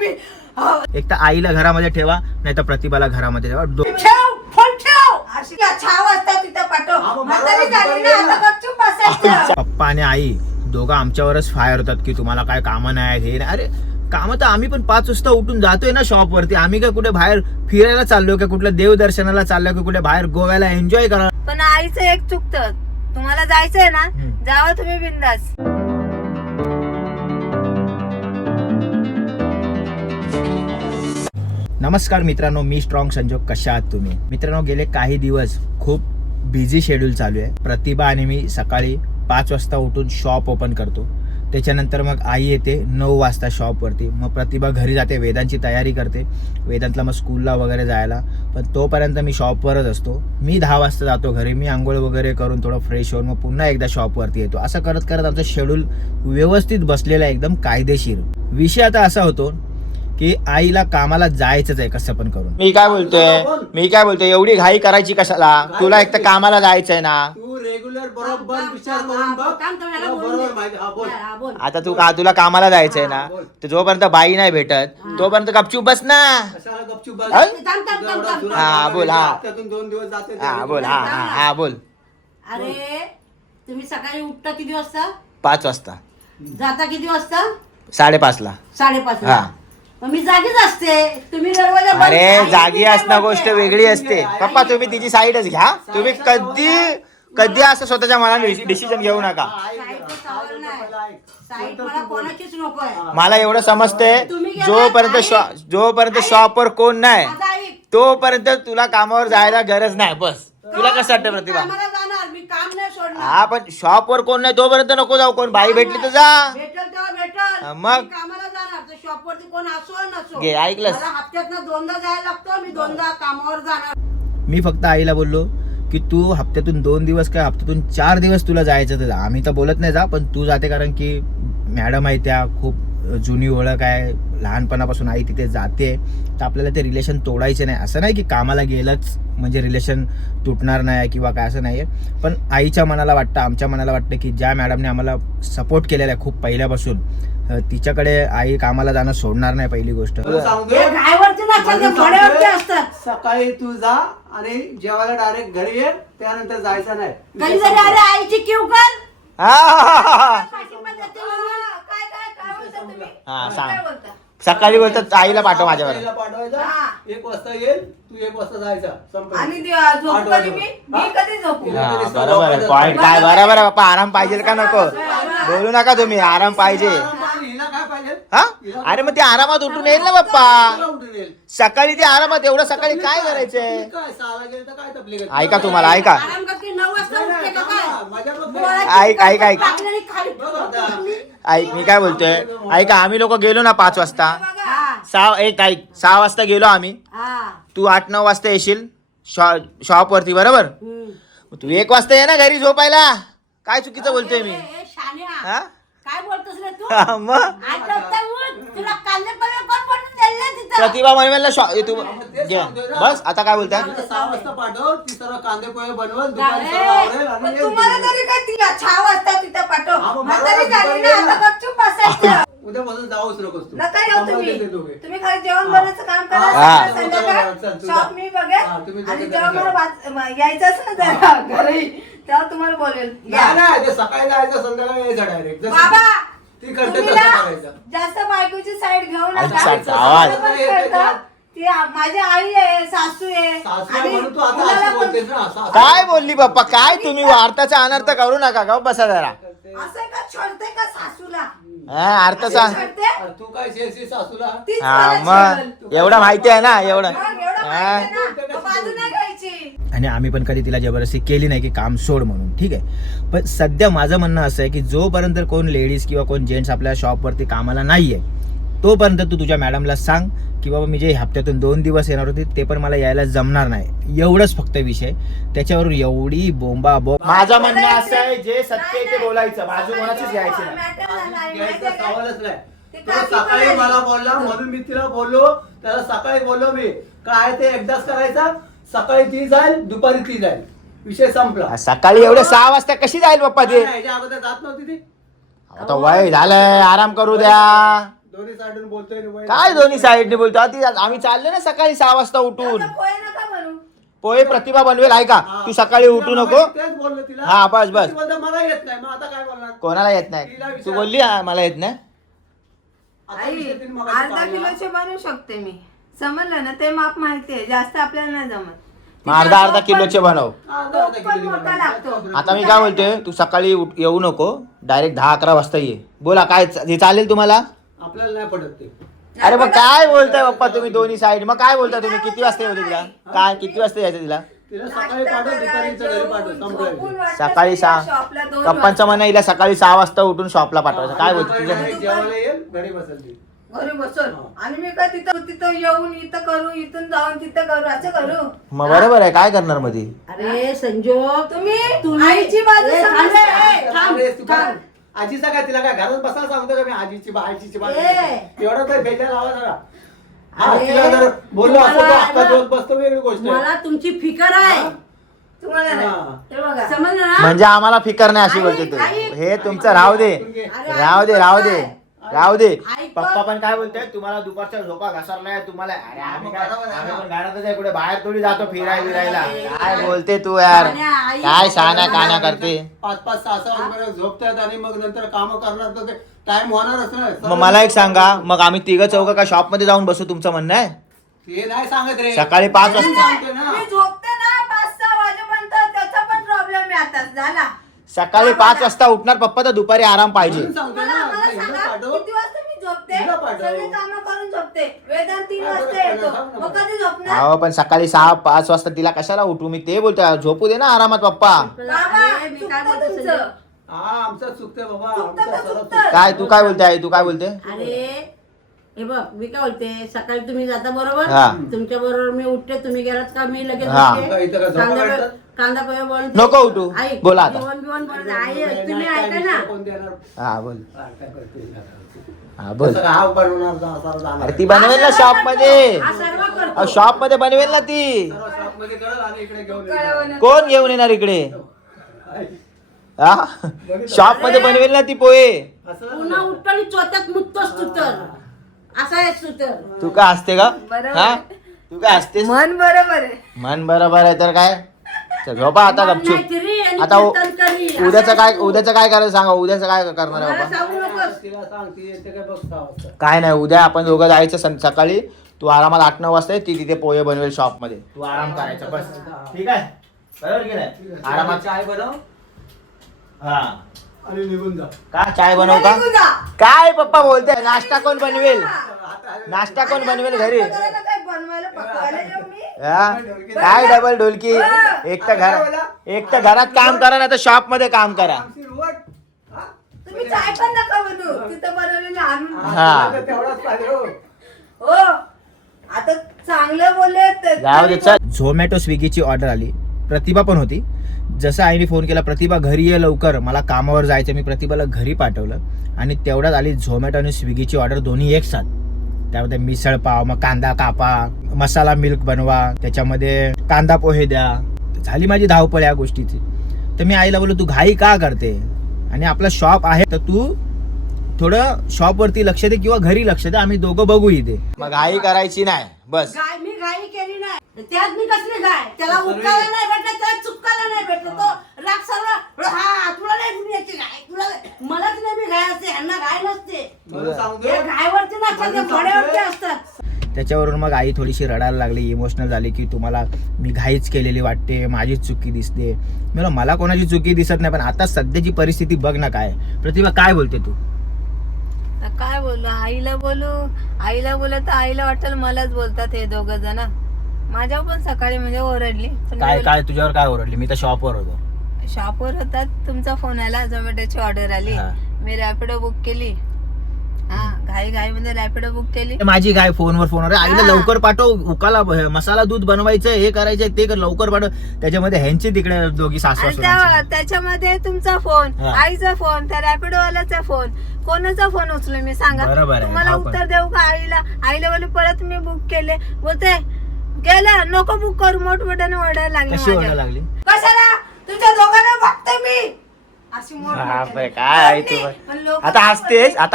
मी. एक तर आईला घरामध्ये ठेवा नाही तर प्रतिभाला घरामध्ये ठेवा. फोन ठेव. अशी 6 वाजता तिथं पाठव. म्हातारी झाली ना, आता गपचूप बसायचं. पप्पा आणि आई दोघं आमच्यावरच फायर होतात की तुम्हाला काय कामं नाही हे नाही. अरे कामं तर आम्ही पण 5 वाजता उठून जातोय ना शॉपवरती. आम्ही काय कुठे बाहेर फिरायला चाललोय का कुठल्या देवदर्शनाला चाललोय का कुठे बाहेर गोव्याला एन्जॉय करा. पण आईचं एक चुकतं, तुम्हाला जायचंय ना जावा तुम्ही बिंदास. नमस्कार मित्रांनो, मी स्ट्रॉंग संजोग. कशा आहात तुम्ही मित्रांनो? गेले काही दिवस खूप बिझी शेड्यूल चालू आहे. प्रतिभा आणि मी सकाळी 5 वाजता उठून शॉप ओपन करतो. त्याच्यानंतर मग आई येते 9 वाजता शॉपवरती. मग प्रतिभा घरी जाते, वेदांची तयारी करते, वेदांतला मग स्कूलला वगैरे जायला. पण तोपर्यंत मी शॉपवरच असतो. मी 10 वाजता जातो घरी. मी आंघोळ वगैरे करून थोडं फ्रेश होऊन मग पुन्हा एकदा शॉपवरती येतो. असं करत करत आमचं शेड्यूल व्यवस्थित बसलेलं आहे, एकदम कायदेशीर. विषय आता असा होतो की आईला कामाला जायचंच आहे कसं पण करून. मी काय बोलतोय एवढी घाई करायची कशाला? तुला एक तर कामाला जायचंय ना. रेग्युलर बरोबर विचार करून बघ. बरोबर माहिती. हा बोल. आता तुला कामाला जायचंय ना, तर जोपर्यंत बाई नाही भेटत तोपर्यंत गपचूप बस ना. कशाला गपचूप बस? हा बोल. हा हप्त्यातून 2 दिवस जाते. हा बोल. हा बोल. अरे तुम्ही सकाळी उठता किती वाजता? 5 वाजता. जाता किती वाजता? 5:30 ला. 5:30 हा. मग मी जागीच असते. तुम्ही दरवाजा बंद. अरे जागी तुम्ही काय असणं बोलते? गोष्ट वेगळी असते. पप्पा तुम्ही तिची साईडच घ्या. तुम्ही कधी असं स्वतःच्या मनाने डिसिजन घेऊ नका. साईडचं सवाल नाही. साईड मला कोणाचीच नकोय. मला एवढं समजतंय, तुम्ही गेला जोपर्यंत शॉपवर कोण नाही माझा ऐक. तोपर्यंत तुला कामावर जायला गरज नाही. बस तुला कसं वाटतं प्रतिभा? कामाला जाणार, मी काम नाही सोडणार. हा पण शॉपवर कोण नाही तोपर्यंत नको जाऊ. कोण बाई भेटली तर जा. भेटल तेव्हा भेटल. हा, मग? मी कामाला जाणार तर शॉपवरती कोण असो नसो. घे, ऐकलंस? मला हप्त्यातनं 2दा जायला लागतो. मी 2दा कामावर जाणार. मी फक्त आईला बोललो की तू हप्त्यातून 2 दिवस काय हप्त्यातून 4 दिवस तुला जायचं तर जा. आम्ही तर बोलत नाही जा, पण तू जाते कारण की मॅडम आहे, त्या खूप जुनी ओळख आहे, लहानपणापासून आई तिथे जाते, तर आपल्याला ते रिलेशन तोडायचे नाही. असं नाही की कामाला गेलंच म्हणजे रिलेशन तुटणार नाही किंवा काय, असं नाही आहे. पण आईच्या मनाला वाटतं, आमच्या मनाला वाटतं की ज्या मॅडमने आम्हाला सपोर्ट केलेला आहे खूप पहिल्यापासून, तिच्याकडे आई कामाला जाणं सोडणार नाही. पहिली गोष्ट हे घायवरती नसतात, ते घोड्यावरती असतात. सकाळी तू जा आणि जेवायला डायरेक्ट घरी ये. त्यानंतर जायचं नाही. कधी जरी अरे आईची किव कर. पाठिंबा देते म्हणून. काय बोलता तुम्ही? हा, काय सांग. बोलता? सकाळी बोलतात आईला पाठव माझ्यावर. आईला पाठवायचा. हा. 1 वाजता येईल, तू 1 वाजता जायचा. संपलं. आणि झोपू कधी मी कधी झोपू? बरोबर आहे. पॉइंट काय बरोबर आहे. बाप्पा आराम पाहिजे का नको? बोलू नका तुम्ही. आराम पाहिजे. हिला काय पाहिजे? हा अरे मग ते आरामात उठून येईल ना बाप्पा. हिला उठून येईल. सकाळी ते आरामात. एवढं सकाळी काय करायचंय? काय 6 ला गेलं तर काय तपली गं? ऐका तुम्हाला, ऐका. आराम करते 9 वाजता उठते का काय? माझ्या बघ. डोळ्याची ऐक. पापणी खाली ऐक मी काय बोलतोय. ऐका, आम्ही लोक गेलो ना 5 वाजता. हा. 6 वाजता गेलो आम्ही. हा. तू 8-9 वाजता येशील शॉपवरती, बरोबर? हम्म. तू 1 वाजता ये ना घरी झोपायला. काय चुकीचं बोलतोय मी? ए, शान्या. हा? काय बोलतोस रे तू? हा, मग आज वाजता उठ. तुला कांदे पोहे कोण बनवून दिले तिथं? प्रतिभा म्हणवेल तू तेच घे. सांगतोय ना. बस आता काय बोलताय? आता 6 वाजता पाठव. ती सर्व कांदे पोहे बनवल. दुपारी सर्व आवरेल आणि पण येईल तुम्हाला घरी. तरी काय तिला 6 वाजता तिथं हा, पाठव. मग म्हातारी मला झाली ना, दुपारी आता गपचूप बसायचं. उद्यापासून जाऊच नकोस तू. नका येऊ तुम्ही. सांभाळते ते दोघे. तुम्ही खाली जेवण बनवायचं काम करा. हा. सकाळ संध्याकाळ चल, तू शॉप जा. मी बघेल. हा, तुम्ही आणि दोघे जेव्हा जण मला यायचं असेल ना जरा घरी, तेव्हा तुम्हाला बोलेल. नाही नाही, ते सकाळी जायचं, संध्याकाळी यायचं डायरेक्ट. बाबा ती करते तुम्ही तसं ना करायचं. जास्त बायकोची साईड घेऊ आईची नका. side चा आवाज. मला पण कळतं. ती माझी आई आहे, सासू आहे. सासू आहे आणि म्हणून तू आता मुलाला असं पण- बोलतेस ना. सासू- काय बोलली बाप्पा? काय तुम्ही वार्ताचा अनर्थ करू नका. का बसा जरा. असं का छोडते का सासूला? अर्थचा. असं छोडते? अरे तू काय शेरशी सासूला? तीच हा मला छोडेल. मग एवढं माहिती आहे ना एवढं. मग एवढं हा. माहिती आहे ना, मग बाजू नाही घ्यायची. आणि आम्ही पण कधी तिला जबरदस्ती केली नाही की काम सोड म्हणून, ठीक आहे. पण सध्या माझं म्हणणं असं आहे की जोपर्यंत कोण लेडीज किंवा कोण जेंट्स आपल्या शॉपवरती कामाला नाहीये तोपर्यंत तू तुझ्या मॅडमला सांग की बाबा मी जे हप्त्यातून 2 दिवस येणार होते ते पण मला यायला जमणार नाही. एवढंच फक्त विषय. त्याच्यावर एवढी बोंबा माझं म्हणणं असं आहे, जे सत्य आहे ते बोलायचं. बाजू कोणाचीच घ्यायची नाही. मॅटर झाला आहे, घ्यायचा माहिती आहे का? सवालच नाही. ते तो काकी सकाळी म्हणाली. मला बोलला म्हणून मी तिला बोललो. त्याला सकाळी बोललो मी काय ते एकदाच करायचा. सकाळी ती जाईल, दुपारी ती जाईल, विषय संपला. सकाळी एवढे 6 वाजता कशी जाईल पप्पा ते? याच्या अगोदर जात नव्हती ती. आता वय झालंय, आराम करू द्या. दोन्ही साईडून बोलतोय ना, वय. काय दोन्ही साईडने बोलतो आधी आम्ही चाललो ना सकाळी 6 वाजता उठून. आता पोहे नका बनवू. पोहे प्रतिभा बनवेल आहे का? हा. तू सकाळी उठू तिला नको. तेच बोललो तिला. हा, बस, बस. ती बोलते, मला येत नाही, मग आता काय बोलणार? कोणाला येत तिला नाही. विचार. तू बोलली हा, मला येत नाही. आता आई विषय तिने मगाशी अर्धा काढला. किलोचे बनवू शकते मी. समजलं ना, ते माप माहितीये. जास्त आपल्याला नाही जमत. मग अर्धा किलोचे बनव. अर्धा तो पण किलो मोठा बनवला. लागतो. आता मी काय बोलतोय, तू सकाळी येऊ नको, डायरेक्ट 10-11 वाजता ये. बोला काय हे चालेल तुम्हाला? आपल्याला नाही पडत ते. अरे मग काय बोलताय पप्पा तुम्ही दोन्ही साईड? मग काय बोलताय तुम्ही? किती वाजता येऊ तिला? काय किती वाजता यायचं तिला? तिला सकाळी पाठव, दुपारी हिच्या घरी पाठव, संपलं. सकाळी 6. पप्पांचं म्हणणं हिला सकाळी 6 वाजता उठून शॉपला पाठवायचं. काय बोलतो दुपारी तुझं? direct जेवायला येईल, घरी बसेल ती. घरी बसून आणि मी काय तिथं येऊन इथं करू, इथून जाऊन तिथं करू, असं करू. मग बरोबर आहे, काय करणार मध्ये? अरे संजोग तुम्ही आईची बाजू ए, थांब समजता? रे, थांब, अरे, तू काय- थांब. आजीचा काय तिला काय घरात बसायला सांगतो का मी? आजीची आजीची ए. एवढा काय बेजार आवाज आला. हा, अरे, तिला जर बोललो असं तर तुम्हाला आता ना- दिवस बसतो, वेगळी गोष्ट आहे. मला तुमची फिकर आहे. हा. तुम्हाला नाही. हा. हे बघा. समजलं ना? म्हणजे आम्हाला फिकर नाही अशी बोलते तू. आई- हे तुमचं राहू दे, अरे, राहू दे, राहू दे, राहू दे. ऐक पप्पा पण काय बोलते, तुम्हाला दुपारच्या झोपा घसरलाय तुम्हाला. अरे आम्ही काय, आम्ही पण घरातच आहे, कुठे बाहेर थोडी जातो फिरायला. काय बोलते तू यार? आई- काय शहाण्या कान्या करते? 5-5, 6-6 वाजेपर्यंत झोपतात आणि मग नंतर काम करणार तर टाइम होणारच नाही. मग मला एक सांगा, मग आम्ही तिघं चौघं का शॉप मध्ये जाऊन बसू? तुमचं म्हणणं आहे? ते नाही सांगत रे. सकाळी 5 वाजता सांगतोय ना. मी झोपते ना 5-6 वाजेपर्यंत, त्याचा पण प्रॉब्लेम आहे आता. झाला. सकाळी 5 वाजता उठणार पप्पा, तर दुपारी आराम पाहिजे. म्हणून सांगतोय मला ना, मला हिला सांगा, पाठव. किती वाजता मी झोपते? हिला पाठव. सगळे कामं करून झोपते. वेदांत 3 हा, वाजता बरोबर, येतो. सांग ना मग मला. कधी झोपणार? अहो पण सकाळी 6-5 वाजता तिला कशाला उठू? मी ते बोलतोय, झोपू दे ना आरामात पप्पा. बाबा, अरे, मी काय चुकतं बोलतो तुमचं. संजोग? हा, आमचं चुकतंय बाबा. चुकतं आमचं तर सर्व चुकतं. चुकतंय. काय तू काय बोलते आई? तू काय बोलते? अरे हे बघ, मी काय बोलते, सकाळी तुम्ही जाता बरोबर, हा. तुमच्या बरोबर मी उठते, तुम्ही गेलात का मी लगेच हा. उठते. इथं का झोपा कांदा काढतात? कांदा पोहे बनवते. नको उठू. आई, बोला आता. जेवण बनवते. आई नाही, तुम्ही काय ऐका ना. कोण देणार? हा बोल. हा, काय करते? हा बोल. कसं हा बनवणार असा जाणार. अरे ती बनवेल ना शॉप मध्ये. हा सर्व करतो. शॉप मध्ये बनवेल ना ती. सर्व शॉपमध्ये कळलं आणि इकडे घेऊन कळवलं. येणार. कोण घेऊन येणार इकडे? आई, हा शॉप मध्ये बनवेल ना ती पोहे. असं पुन्हा उठतो आणि चोत्यात मुततोस तू तर. असा आहेस तू तर. तू काय हसते का? बरोबर. हा तू काय हसतेस? मन बरोबर आहे. मन बरोबर आहे तर काय? चल झोपा आता मन गपचूप. नाही तरी आणि आता कीर्तन करी. उद्याचं असं काय आहेस तू. उद्याचं काय करायचं सांगा? उद्याचं काय करणार आहे मला बाबा? सांगू नकोस. तिला सांग, ती येते काय बघ 6 वाजता. काय नाही, उद्या आपण दोघं जायचं सकाळी. तू आरामात 8-9 वाजता ये, ती तिथे पोहे बनवेल शॉप मध्ये. तू आराम करायचा बस. ठीक आहे? बरोबर की नाही? आरामात. चाय बनव हा आणि निघून जा. का चाय बनवू का? निघून जा. काय पप्पा बोलते? नाश्ता कोण बनवेल? नाश्ता कोण बनवेल घरी? आता करायला काय बनवायला पकवायला येऊ मी? हा? काय डबल ढोलकी? एक तर घरात काम करा ना, तर शॉप मध्ये काम करा. आमची रोड. हा? तुम्ही चाय पण नका बनवू. तिथं बनवलेलं आणून. हा. तेवढाच पाहिजे हो. हो. आता चांगलं बोलले तर- जाऊ दे चल. झोमॅटो स्विगीची ऑर्डर आली. प्रतिभा पण होती. जसं आईने फोन केला, प्रतिभा घरी ये लवकर, मला कामावर जायचं. मी प्रतिभाला घरी पाठवलं आणि तेवढ्यात आली झोमॅटो आणि स्विगीची ऑर्डर, दोन्ही एक साथ. त्यामध्ये मिसळ पाव, मग कांदा कापा, मसाला मिल्क बनवा, त्याच्यामध्ये कांदा पोहे द्या. झाली माझी धावपळ या गोष्टीची. तर मी आईला बोललो, तू घाई का करते? आणि आपला शॉप आहे, तर तू थोडं शॉप वरती लक्ष दे किंवा घरी लक्ष दे, आम्ही दोघं बघू इथे. मग घाई करायची नाही बस. गाय मी घाई केली नाही. त्यात मी कसली गाय? त्याला उठकायला नाही भेटलं, त्याला चुकायला नाही भेटलं. तो राग सर्व हा तुला नाही दुनियाची गाय, तुला मलाच नाही. मी गाय असते, ह्यांना गाय नसते. म्हणून सांगतोय. हे गायवरती नसतात, ते घोड्यावरती असतात. त्याच्यावरून मग आई थोडीशी रडायला लागली, इमोशनल झाली की तुम्हाला मी घाईच केलेली वाटते, माझीच चुकी दिसते. मला कोणाची चुकी दिसत नाही, पण आता सध्याची परिस्थिती बघ ना काय. प्रतिभा काय बोलते तू? आता काय बोलू? आईला बोलू तर आईला वाटेल मलाच बोलतात हे दोघं जण. माझ्यावर पण सकाळी म्हणजे ओरडली. पण काय काय तुझ्यावर काय ओरडली? मी तर शॉपवर होतो. शॉपवर होतात, तुमचा फोन आला, झोमॅटोची ऑर्डर आली. हा. मी रॅपिडो बुक केली. हा, घाई मध्ये रॅपिडो बुक केली. माझी काय फोनवर आईला हा. लवकर पाठव, उकाला मसाला दूध बनवायचं, हे करायचंय ते कर, लवकर पाठव. त्याच्यामध्ये ह्यांची तिकडे दोघी सासू आणि सासऱ्यांची. त्याच्यामध्ये तुमचा फोन, हा. आईचा फोन, त्या रॅपिडो वाल्याचा फोन, कोणाचा फोन उचलू मी सांगा? बरोबर आहे, तुम्हाला हा पण. उत्तर देऊ का आईला बोलू परत मी बुक केले, बोलते गेलं नको बुक करू, मोठमोठ्याने ओरडायला लागले कशी माझ्या. ओरडायला लागली? कशाला? तुमच्या दोघांना बघते मी. अशी बापरे, काय आहे तू आता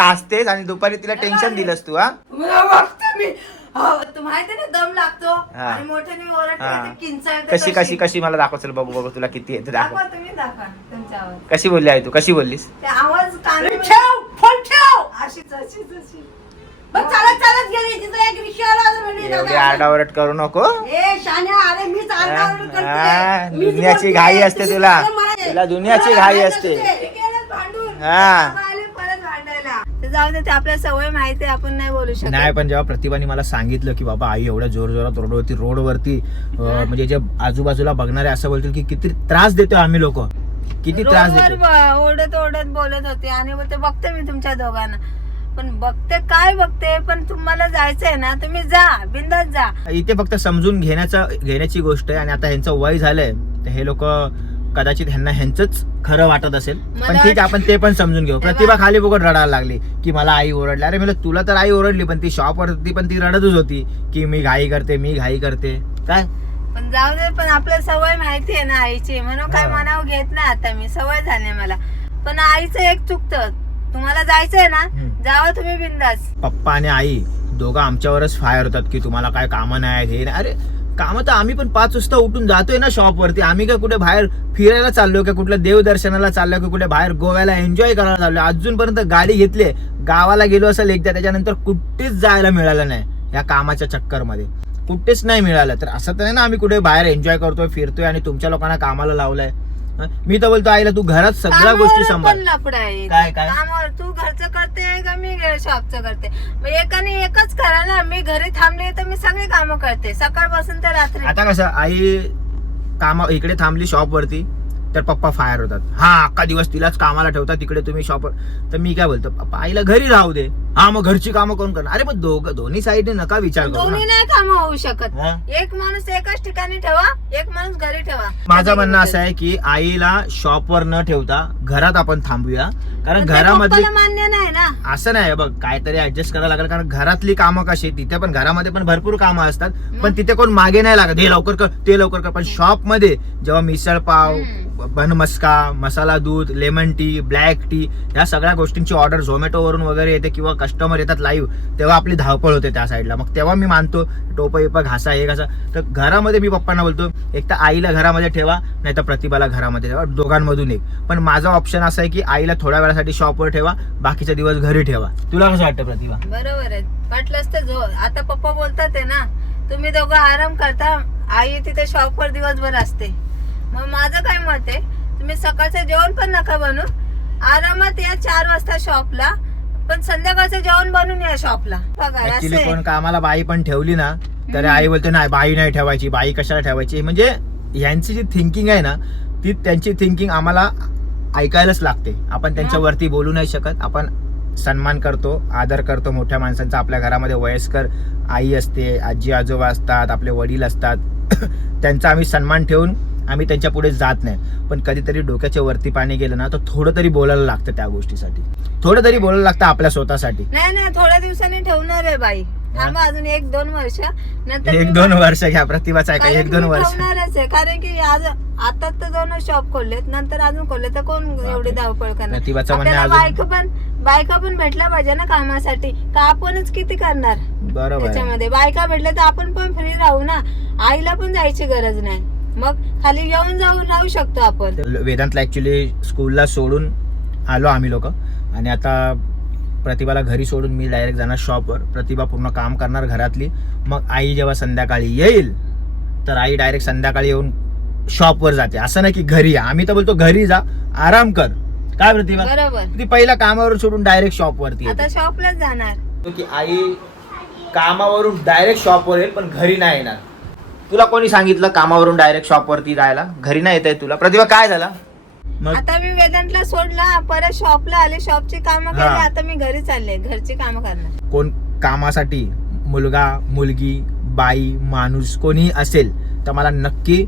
हसतेस आणि दुपारी तिला टेन्शन दिलंस तू. हा मला बघते मी तू माहिती ना दम लागतो हा. आणि मोठ्याने ओरडते हा. ते किंचाळते कशी कशी कशी मला दाखव, चल बघू तुला किती येते दाखव. दाखवा तुम्ही दाखवा तुमचा आवाज. कशी बोलली आहे तू, कशी बोललीस? ते आवाज कानामध्ये ठेव फोन ठेव. अशीच अशीच अशी बघ चालत चालत गेली तिथं एक रिक्षावाला आला म्हणे, एवढी दादा. आरडाओरड करू नको. ए शान्या, अरे मीच आरडाओरड हा, करते. मीच दुनियाची बोलते. घाई असते तुम्ही तुला. मला मारा- तुला दुनियाची घाई असते. हे केलं भांडून हा. बाबा आले परत भांडायला. ते जाऊ दे, ते आपल्याला सवय माहिती आहे, आपण नाही बोलू शकत. नाही, पण जेव्हा प्रतिभाने मला सांगितलं की बाबा आई एवढ्या जोर जोरात रोडवरती म्हणजे जे आजूबाजूला बघणारे असं बोलतील की किती त्रास देतो आम्ही लोक, किती त्रास रोडवर देतो. ओढत ओढत बोलत होते आणि बोलते बघते मी तुमच्या दोघांना, पण बघते काय बघते, पण तुम्हाला जायचंय ना तुम्ही जा, बिंदास जा. इथे फक्त समजून घेण्याची गोष्ट आहे. आणि आता ह्यांचं वय झालंय तर हे लोक कदाचित ह्यांचंच खरं वाटत असेल, पण ठीक आहे आपण ते पण समजून घेऊ. प्रतिभा खाली बघत रडायला लागली की मला आई ओरडली. अरे म्हणलं तुला तर आई ओरडली, पण ती शॉपवरती पण ती रडतच होती की मी घाई करते काय. पण जाऊ दे, पण आपल्याला सवय माहिती आहे ना आईची, म्हणून काय मनावर घेत नाही आता मी, सवय झाली मला. पण आईचं एक चुकतं, तुम्हाला जायचंय ना जावा तुम्ही बिंदास. पप्पा आणि आई दोघं आमच्यावरच फायर होतात की तुम्हाला काय कामं नाही हे नाही. अरे कामं तर आम्ही पण 5 वाजता उठून जातोय ना शॉपवरती. आम्ही काय कुठे बाहेर फिरायला चाललोय का, कुठल्या देवदर्शनाला चाललोय का, कुठे बाहेर गोव्याला एन्जॉय करायला चाललोय. अजूनपर्यंत गाडी घेतली, गावाला गेलो असेल एकदा, त्याच्यानंतर कुठेच जायला मिळालं नाही या कामाच्या चक्करमध्ये, कुठेच नाही मिळालं. तर असं तर नाही ना आम्ही कुठे बाहेर एन्जॉय करतोय फिरतोय आणि तुमच्या लोकांना कामाला लावलंय. मी तर बोलतो आईला तू घरात सगळ्या गोष्टी सांभाळ. लफडा आहे काय? कामावर तू घरचं करते का मी शॉपचं करते, मग एकाने एकच करा ना. मी घरी थांबले तर मी सगळे कामं करते सकाळपासून तर रात्री. आता कसं आई इकडे थांबली शॉपवरती तर पप्पा फायर होतात. हा अख्खा दिवस तिलाच कामाला ठेवतात तिकडे तुम्ही शॉपवर. तर मी काय बोलतो पप्पा आईला घरी राहू दे. हा मग घरची कामं कोण करणार. अरे मग दोन्ही साईडने नका विचार करू दोन्ही ना. नाही कामं होऊ शकत. हा? एक माणूस एकाच ठिकाणी ठेवा, एक माणूस घरी ठेवा. माझं म्हणणं असं आहे की आईला शॉपवर न ठेवता घरात आपण थांबूया, कारण पण ते घरामधली पप्पाला मान्य नाही ना. असं नाही बघ, काहीतरी ऍडजस्ट करायला लागेल. कारण घरातली कामं कशी, तिथे पण घरामध्ये पण भरपूर कामं असतात, पण तिथे कोण मागे नाही लागत हे लवकर कर ते लवकर कर. पण शॉप मध्ये जेव्हा मिसळ पाव, बनमस्का, मसाला दूध, लेमन टी, ब्लॅक टी, या सगळ्या गोष्टींची ऑर्डर झोमॅटो वरून वगैरे येते किंवा कस्टमर येतात लाईव्ह, तेव्हा आपली धावपळ होते त्या साईडला. मग तेव्हा मी मानतो टोपा घासा हे घासा. तर घरामध्ये मी पप्पांना बोलतो एक तर आईला घरामध्ये ठेवा, नाही तर प्रतिभाला घरामध्ये ठेवा, दोघांमधून एक. पण माझा ऑप्शन असा आहे की आईला थोड्या वेळासाठी शॉपवर ठेवा, बाकीचा दिवस घरी ठेवा. तुला कसं वाटतं प्रतिभा? बरोबर आहे, वाटलंच तर आता पप्पा बोलतात आहे ना, तुम्ही दोघं आराम करता, आई तिथे शॉपवर दिवसभर असते. मग माझं काय मत आहे, तुम्ही सकाळचं जेवण पण नका बनवू, आरामात या 4 वाजता शॉपला, पण संध्याकाळचं जेवण बनवून या शॉपला. बघा ऍक्च्युली असं कोण आहे. कामाला बाई पण ठेवली ना तर आई बोलते नाही बाई नाही ठेवायची, बाई कशाला ठेवायची. म्हणजे यांची जी थिंकिंग आहे ना ती त्यांची थिंकिंग आम्हाला ऐकायलाच लागते. आपण त्यांच्यावरती बोलू नाही शकत. आपण सन्मान करतो, आदर करतो मोठ्या माणसांचा. आपल्या घरामध्ये वयस्कर आई असते, आजी आजोबा असतात, आपले वडील असतात, त्यांचा आम्ही सन्मान ठेवून आम्ही त्यांच्या पुढे जात नाही. पण कधीतरी डोक्याच्या वरती पाणी गेलं ना तर थोडं तरी बोलायला लागतं त्या गोष्टीसाठी, थोडं तरी बोलायला लागतं आपल्या स्वतःसाठी. नाही थोड्या दिवसांनी ठेवणार आहे बाई, थांबा अजून 1-2 वर्ष, नंतर 1-2 वर्ष घ्या प्रतिभाचा आहे का? 1-2 वर्ष ठेवणारच आहे. कारण की आज आता तर 2 शॉप खोललेत, नंतर अजून खोलले तर कोण एवढी धावपळ करणार. प्रतिभाचं म्हणणं आपल्याला बायका पण भेटल्या पाहिजे ना कामासाठी, का आपणच किती करणार बरोबर आहे. त्याच्यामध्ये. बायका भेटल्या तर आपण पण फ्री राहू ना, आईला पण जायची गरज नाही, मग खाली येऊन जाऊन राहू शकतो आपण. वेदांतला ऍक्च्युली स्कूलला सोडून आलो आम्ही लोक, आणि आता प्रतिभाला घरी सोडून मी डायरेक्ट जाणार शॉपवर. प्रतिभा पूर्ण काम करणार घरातली. मग आई जेव्हा संध्याकाळी येईल तर आई डायरेक्ट संध्याकाळी येऊन शॉपवर जाते. असं नाही की घरी या. आम्ही तर बोलतो घरी जा, आराम कर. काय प्रतिभा? बरोबर. ती पहिला कामावर सोडून डायरेक्ट शॉपवरती आता शॉपलाच जाणार. की आई कामावरून डायरेक्ट शॉपवर येईल पण घरी नाही येणार. तुला कोणी सांगितलं कामावरून डायरेक्ट शॉपवरती जायला? घरी नाही येत आहे तुला? प्रतिभा काय झाला? मग आता मी वेदांतला सोडला, परत शॉपला आले, शॉपची कामं केली, आता मी घरी चालले, घरची कामं करणार. कोण कामासाठी, मुलगा मुलगी बाई माणूस कोणी असेल तर मला नक्की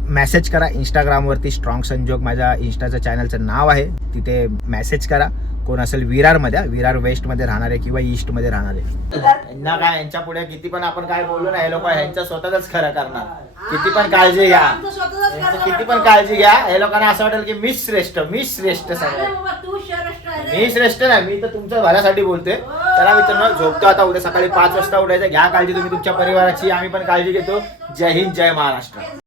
मेसेज करा इंस्टाग्रामवरती. स्ट्रॉंग संजोग माझ्या इंस्टाचं चॅनलचं नाव आहे, तिथे मेसेज करा. कोण असेल विरारमध्ये, विरार वेस्टमध्ये राहणारे किंवा ईस्टमध्ये राहणारे, यांना काय यांच्या पुढे किती पण आपण काय बोललो ना, हे लोक ह्यांचं स्वतःच खरं करणार. किती पण काळजी घ्या, आमचं स्वतःच यांचं करणार किती पण वाटतं. काळजी घ्या, हे लोकांना असं वाटेल की मीच श्रेष्ठ, मीच श्रेष्ठ अरे सगळं. बाबा, तू श्रेष्ठ आहे रे. मी श्रेष्ठ नाही, मी तर तुमच्या भल्यासाठी बोलतोय. चला मित्रांनो, झोपतो आता. उद्या सकाळी 5 वाजता उठायचं. घ्या काळजी तुम्ही तुमच्या परिवाराची, आम्ही पण काळजी घेतो. जय हिंद, जय महाराष्ट्र.